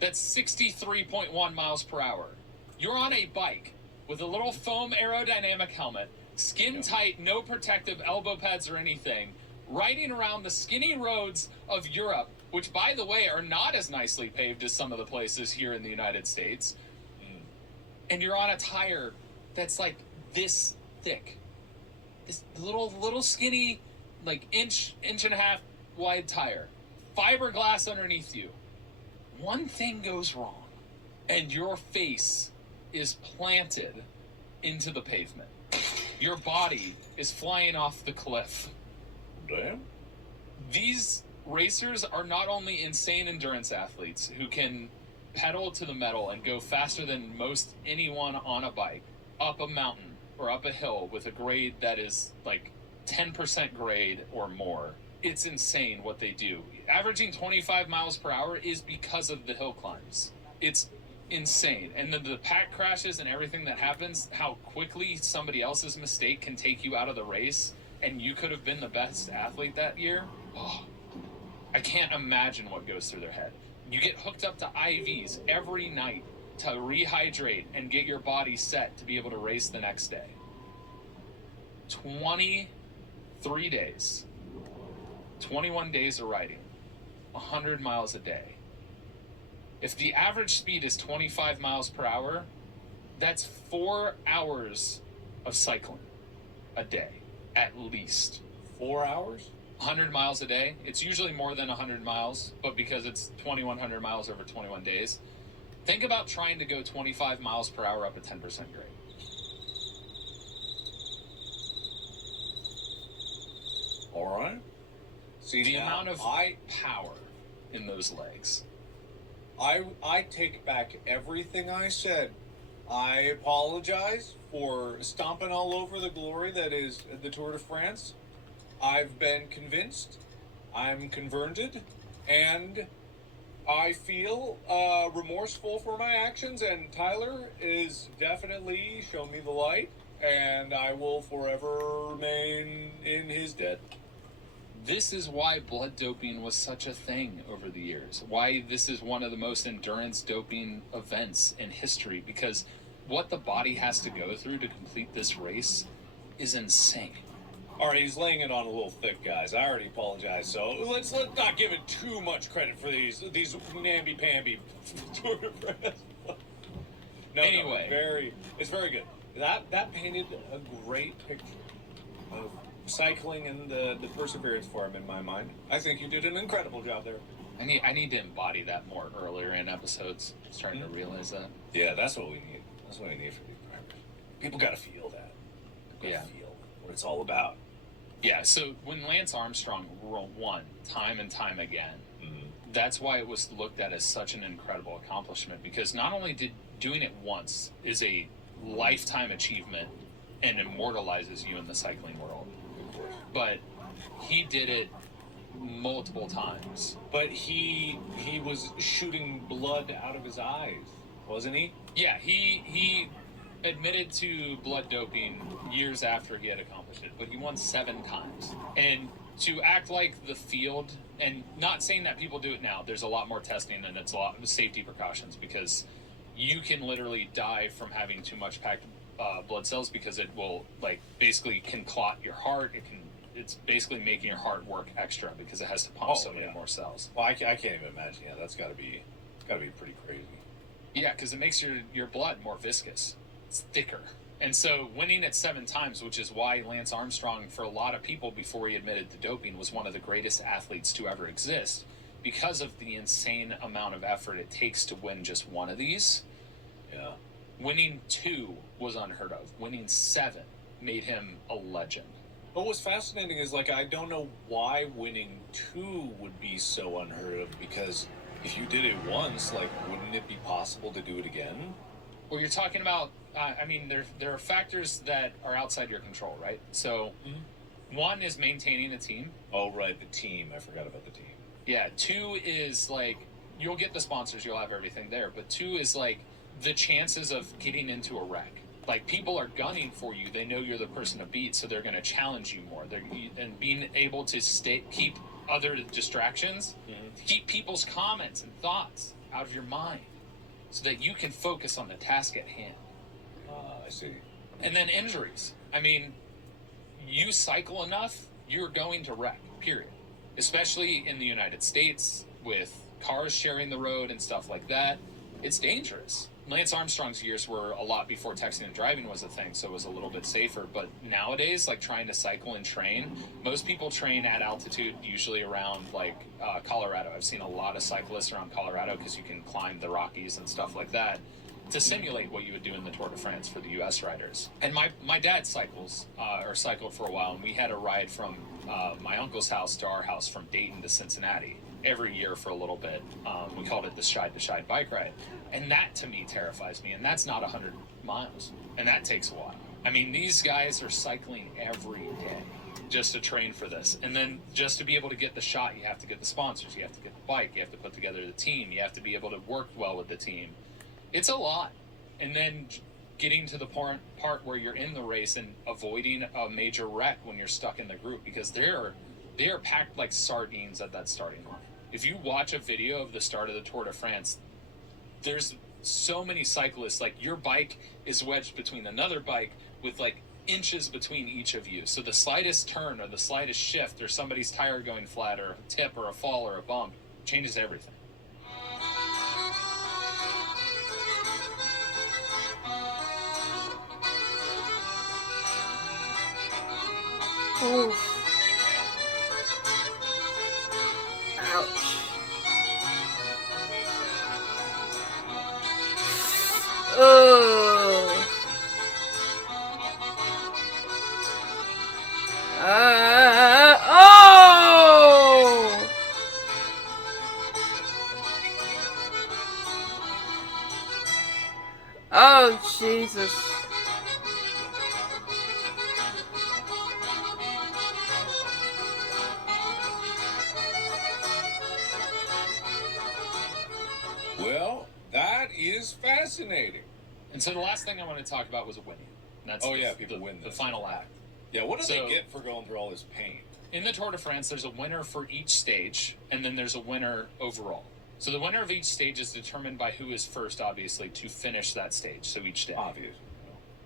That's 63.1 miles per hour. You're on a bike with a little foam aerodynamic helmet, skin tight, no protective elbow pads or anything, riding around the skinny roads of Europe, which, by the way, are not as nicely paved as some of the places here in the United States. And you're on a tire that's like this thick, this little skinny, like inch and a half wide tire, fiberglass underneath you. One thing goes wrong, and your face is planted into the pavement. Your body is flying off the cliff. Damn. These racers are not only insane endurance athletes who can pedal to the metal and go faster than most anyone on a bike up a mountain or up a hill with a grade that is like 10% grade or more. It's insane what they do. Averaging 25 miles per hour is because of the hill climbs. It's insane. And then the pack crashes and everything that happens, how quickly somebody else's mistake can take you out of the race and you could have been the best athlete that year. Oh, I can't imagine what goes through their head. You get hooked up to IVs every night to rehydrate and get your body set to be able to race the next day. 23 days. 21 days of riding. 100 miles a day. If the average speed is 25 miles per hour, that's 4 hours of cycling a day, at least. 4 hours? 100 miles a day. It's usually more than 100 miles, but because it's 2,100 miles over 21 days, think about trying to go 25 miles per hour up a 10% grade. All right. See, The now, amount of power in those legs. I take back everything I said. I apologize for stomping all over the glory that is the Tour de France. I've been convinced, I'm converted, and I feel remorseful for my actions, and Tyler is definitely shown me the light, and I will forever remain in his debt. This is why blood doping was such a thing over the years. Why this is one of the most endurance doping events in history, because what the body has to go through to complete this race is insane. All right, he's laying it on a little thick, guys. I already apologize. So let's not give it too much credit for these namby-pamby Tour de France. Anyway. It's very good. That painted a great picture of cycling and the perseverance for him in my mind. I think you did an incredible job there. I need to embody that more earlier in episodes. I'm starting to realize that. Yeah, that's what we need. That's what we need for these primers. People got to feel that. Yeah. Feel what it's all about. Yeah, so when Lance Armstrong won time and time again, that's why it was looked at as such an incredible accomplishment, because not only did doing it once is a lifetime achievement and immortalizes you in the cycling world, but he did it multiple times. But he was shooting blood out of his eyes, wasn't he? Yeah, he admitted to blood doping years after he had accomplished it, but he won 7 times. And to act like the field, and not saying that people do it now, there's a lot more testing and it's a lot of safety precautions, because you can literally die from having too much packed blood cells, because it will basically can clot your heart. It's basically making your heart work extra because it has to pump so many more cells. Well, I can't even imagine. Yeah, that's got to be pretty crazy. Yeah, because it makes your blood more viscous. It's thicker. And so winning it 7 times, which is why Lance Armstrong, for a lot of people before he admitted to doping, was one of the greatest athletes to ever exist, because of the insane amount of effort it takes to win just one of these. Yeah. Winning 2 was unheard of. Winning 7 made him a legend. But what's fascinating is, I don't know why winning 2 would be so unheard of, because if you did it once, wouldn't it be possible to do it again? Well, you're talking about, there are factors that are outside your control, right? So, one is maintaining a team. Oh, right, the team. I forgot about the team. Yeah, 2 is, you'll get the sponsors, you'll have everything there, but 2 is, the chances of getting into a wreck. People are gunning for you. They know you're the person to beat, so they're going to challenge you more. And being able to keep other distractions, keep people's comments and thoughts out of your mind, so that you can focus on the task at hand. I see. And then injuries. You cycle enough, you're going to wreck, period. Especially in the United States, with cars sharing the road and stuff like that. It's dangerous. Lance Armstrong's years were a lot before texting and driving was a thing, so it was a little bit safer. But nowadays, trying to cycle and train, most people train at altitude, usually around Colorado. I've seen a lot of cyclists around Colorado, because you can climb the Rockies and stuff like that, to simulate what you would do in the Tour de France for the U.S. riders. And my dad cycled for a while, and we had a ride from my uncle's house to our house from Dayton to Cincinnati every year for a little bit. We called it the Shide-to-Shide bike ride. And that, to me, terrifies me. And that's not 100 miles. And that takes a while. These guys are cycling every day just to train for this. And then just to be able to get the shot, you have to get the sponsors. You have to get the bike. You have to put together the team. You have to be able to work well with the team. It's a lot. And then getting to the part where you're in the race and avoiding a major wreck when you're stuck in the group, because they are packed like sardines at that starting line. If you watch a video of the start of the Tour de France, there's so many cyclists. Your bike is wedged between another bike with inches between each of you. So the slightest turn or the slightest shift, or somebody's tire going flat, or a tip or a fall or a bump, changes everything. Oof. Ouch. Oh. Oh. Oh, Jesus. Well, that is fascinating. And so the last thing I want to talk about was winning. And that's people win the this. final act. Yeah, what do they get for going through all this pain? In the Tour de France, there's a winner for each stage, and then there's a winner overall. So the winner of each stage is determined by who is first, obviously, to finish that stage, so each day. Obvious.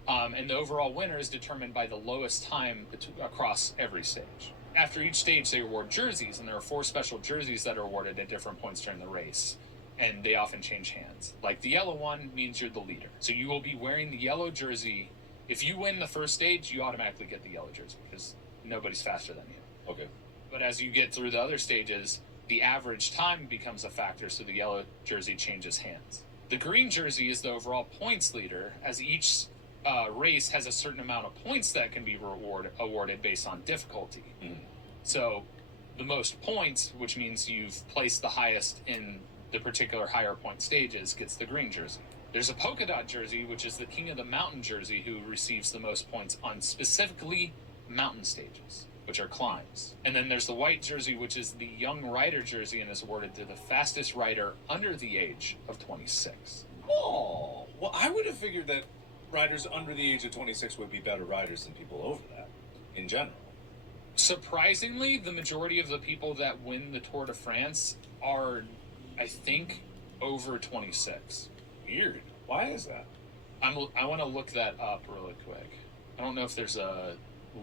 And the overall winner is determined by the lowest time across every stage. After each stage, they award jerseys, and there are 4 special jerseys that are awarded at different points during the race. And they often change hands. The yellow one means you're the leader. So you will be wearing the yellow jersey. If you win the first stage, you automatically get the yellow jersey, because nobody's faster than you. Okay. But as you get through the other stages, the average time becomes a factor, so the yellow jersey changes hands. The green jersey is the overall points leader, as each race has a certain amount of points that can be awarded based on difficulty. Mm. So the most points, which means you've placed the highest in the particular higher point stages, gets the green jersey. There's a polka dot jersey, which is the king of the mountain jersey, who receives the most points on specifically mountain stages, which are climbs. And then there's the white jersey, which is the young rider jersey, and is awarded to the fastest rider under the age of 26. Oh, well, I would have figured that riders under the age of 26 would be better riders than people over that, in general. Surprisingly, the majority of the people that win the Tour de France are, I think, over 26. Weird. Why is that? I want to look that up really quick. I don't know if there's a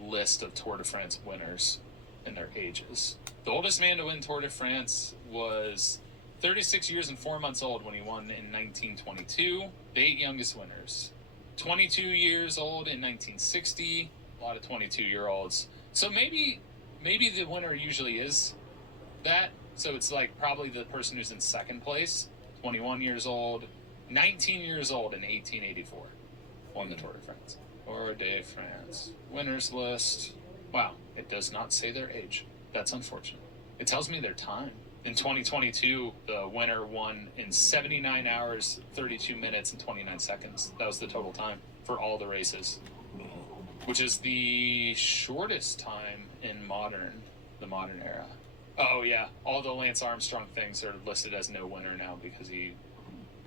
list of Tour de France winners and their ages. The oldest man to win Tour de France was 36 years and 4 months old when he won in 1922. The 8 youngest winners: 22 years old in 1960. A lot of 22-year-olds. So maybe the winner usually is that. So it's like probably the person who's in second place, 21 years old, 19 years old in 1884, won the Tour de France. Tour de France. Winners list. Wow, it does not say their age. That's unfortunate. It tells me their time. In 2022, the winner won in 79 hours, 32 minutes, and 29 seconds. That was the total time for all the races, which is the shortest time in the modern era. Oh, yeah. All the Lance Armstrong things are listed as no winner now because he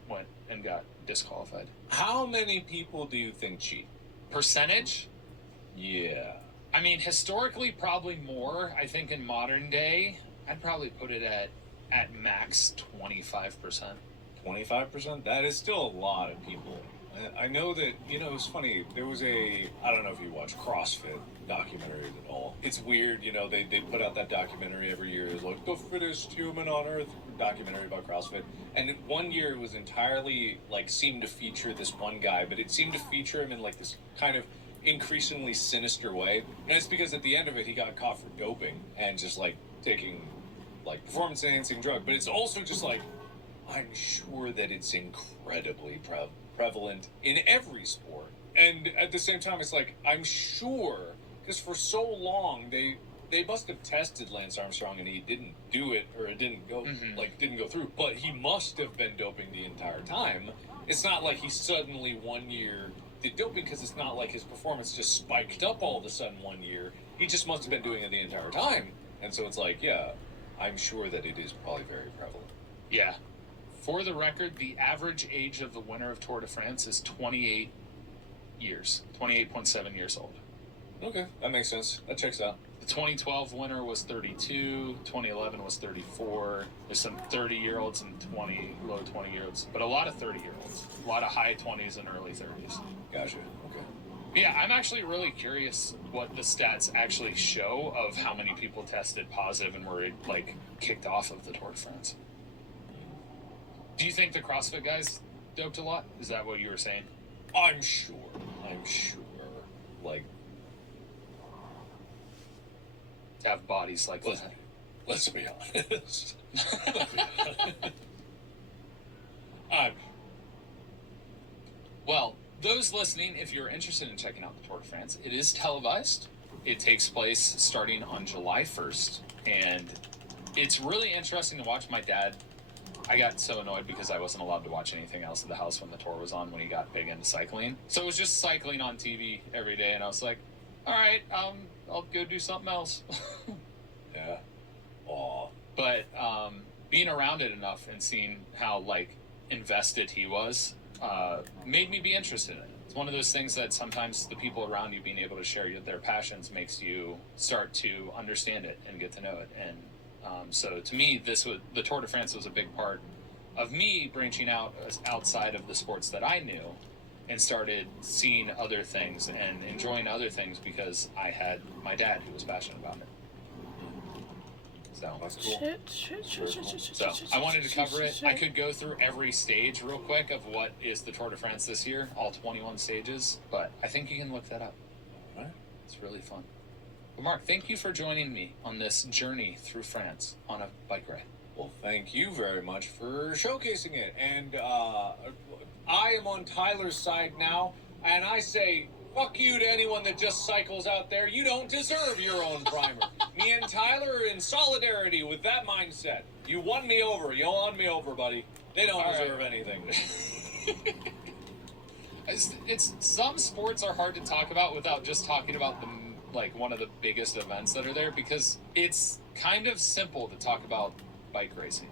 went and got disqualified. How many people do you think cheat? Percentage? Yeah. I mean, historically, probably more. I think in modern day, I'd probably put it at max 25%. 25%? That is still a lot of people. I know that, it's funny. There was I don't know if you watch CrossFit documentaries at all. It's weird, they put out that documentary every year. It's like the fittest human on earth documentary about CrossFit. And one year it was entirely seemed to feature this one guy, but it seemed to feature him in this kind of increasingly sinister way. And it's because at the end of it, he got caught for doping and just taking performance enhancing drug. But it's also just I'm sure that it's incredibly prevalent in every sport. And at the same time, it's I'm sure, because for so long they must have tested Lance Armstrong and he didn't do it, or it didn't go didn't go through, but he must have been doping the entire time. It's not like he suddenly one year did doping, because it's not like his performance just spiked up all of a sudden one year. He just must have been doing it the entire time. And so it's yeah, I'm sure that it is probably very prevalent. Yeah. For the record, the average age of the winner of Tour de France is 28 years, 28.7 years old. Okay, that makes sense. That checks out. The 2012 winner was 32, 2011 was 34. There's some 30-year-olds and low 20-year-olds, but a lot of 30-year-olds. A lot of high 20s and early 30s. Gotcha, okay. Yeah, I'm actually really curious what the stats actually show of how many people tested positive and were, kicked off of the Tour de France. Do you think the CrossFit guys doped a lot? Is that what you were saying? I'm sure. Have bodies like that. Let's be honest. Well, those listening, if you're interested in checking out the Tour de France, it is televised. It takes place starting on July 1st, and it's really interesting to watch. My dad, I got so annoyed because I wasn't allowed to watch anything else at the house when the tour was on, when he got big into cycling. So it was just cycling on TV every day, and I was like, all right, I'll go do something else. Yeah. Aw. But being around it enough and seeing how invested he was made me be interested in it. It's one of those things that sometimes the people around you being able to share their passions makes you start to understand it and get to know it. And so to me, the Tour de France was a big part of me branching out outside of the sports that I knew, and started seeing other things and enjoying other things because I had my dad who was passionate about it. So That's cool. So I wanted to cover it. I could go through every stage real quick of what is the Tour de France this year, all 21 stages, but I think you can look that up. All right. It's really fun. Well, Mark, thank you for joining me on this journey through France on a bike ride. Well, thank you very much for showcasing it. And I am on Tyler's side now, and I say, fuck you to anyone that just cycles out there. You don't deserve your own primer. Me and Tyler are in solidarity with that mindset. You won me over. You won me over, buddy. They don't deserve anything. It's some sports are hard to talk about without just talking about the like one of the biggest events that are there, because it's kind of simple to talk about bike racing.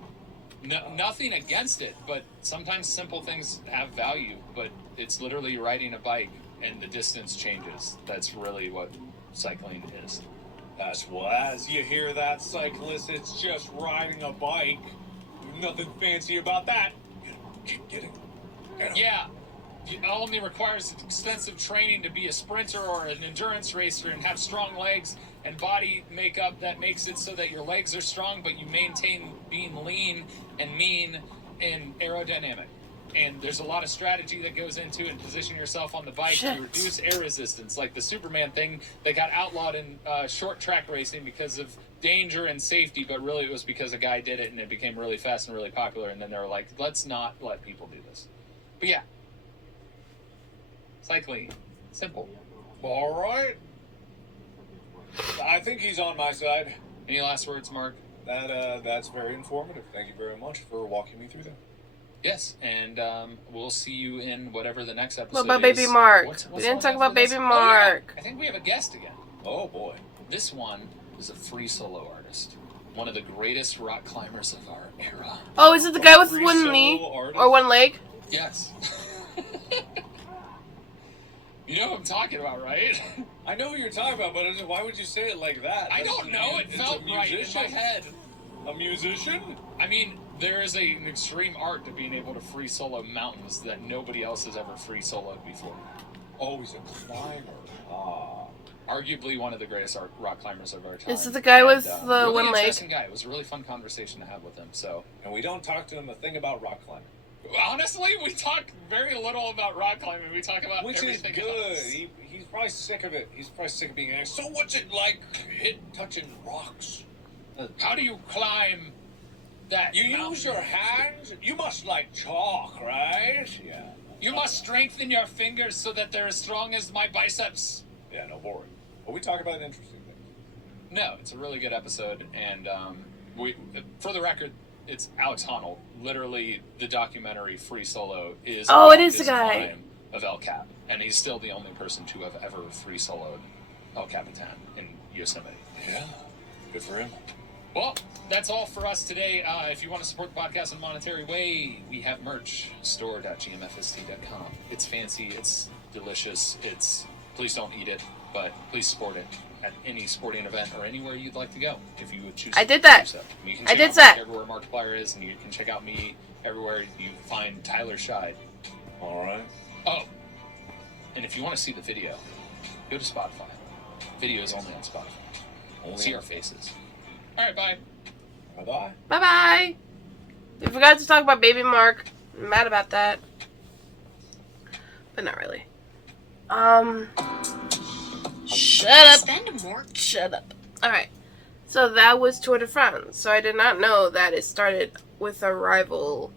Nothing against it, but sometimes simple things have value. But it's literally riding a bike and the distance changes. That's really what cycling is. That's what, as you hear that, cyclist, it's just riding a bike. Nothing fancy about that. Get it. Yeah. It only requires extensive training to be a sprinter or an endurance racer and have strong legs and body makeup that makes it so that your legs are strong, but you maintain being lean and mean and aerodynamic. And there's a lot of strategy that goes into it, and position yourself on the bike to reduce air resistance, like the Superman thing that got outlawed in short track racing because of danger and safety, but really it was because a guy did it and it became really fast and really popular, and then they were like, let's not let people do this. But yeah. Cycling. Simple. All right. I think he's on my side. Any last words, Mark? That's very informative. Thank you very much for walking me through that. Yes, and we'll see you in whatever the next episode What about is. Baby Mark? What's We didn't talk on about after this? Baby Mark. Oh, yeah. I think we have a guest again. Oh, boy. This one is a free solo artist. One of the greatest rock climbers of our era. Oh, is it the guy with Free one solo knee artist? or one leg? Yes. You know what I'm talking about, right? I know what you're talking about, but why would you say it like that? I don't know. It felt right in my head. A musician? I mean, there is an extreme art to being able to free solo mountains that nobody else has ever free soloed before. Oh, he's a climber. Ah. Arguably one of the greatest rock climbers of our time. Is it the guy with the really one leg? interesting guy. It was a really fun conversation to have with him. So, And we don't talk to him a thing about rock climbing. honestly, we talk very little about rock climbing. We talk about Which is everything good. else. He's probably sick of it. He's probably sick of being asked, so what's it like touching rocks? How do you climb that? You mountain? use your hands? You must like chalk, right? Yeah. You must strengthen your fingers so that they're as strong as my biceps. Yeah, no, boring. But we talk about interesting things. No, it's a really good episode, and we, for the record, it's Alex Honnold. Literally, the documentary Free Solo is Oh, it about is the his guy. climb of El Cap, and he's still the only person to have ever free soloed El Capitan in Yosemite. Yeah. Good for him. Well, that's all for us today. If you want to support the podcast in a monetary way, we have merch, store.gmfst.com. It's fancy, it's delicious, please don't eat it, but please support it at any sporting event or anywhere you'd like to go, if you would choose I to did that. do so. You can I check did out that. Mark everywhere Markiplier is, and you can check out me everywhere you find Tyler Scheid. All right. Oh, and if you want to see the video, go to Spotify. Video is only on Spotify. See our faces. All right, bye. Bye-bye. Bye-bye. We forgot to talk about Baby Mark. I'm mad about that. But not really. Shut up. Spend more. Shut up. Alright. So that was Tour de France. So I did not know that it started with a rival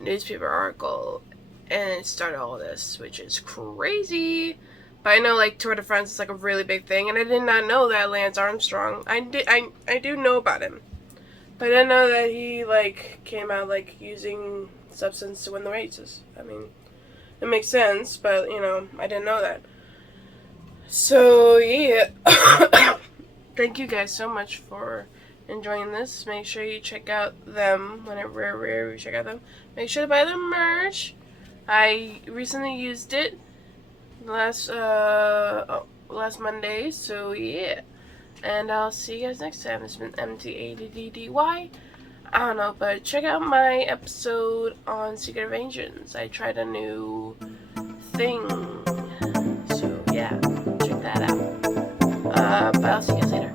newspaper article. And it started all this, which is crazy. But I know, like, Tour de France is, like, a really big thing. And I did not know that Lance Armstrong... I do know about him. But I didn't know that he, like, came out, like, using substance to win the races. I mean, it makes sense, but, you know, I didn't know that. So, yeah. Thank you guys so much for enjoying this. Make sure you check out them whenever you check out them. Make sure to buy the merch. I recently used it last Monday, so yeah. And I'll see you guys next time. This has been M.A.D.D.Y. I don't know, but check out my episode on Secret Invasions. I tried a new thing. So yeah, check that out. But I'll see you guys later.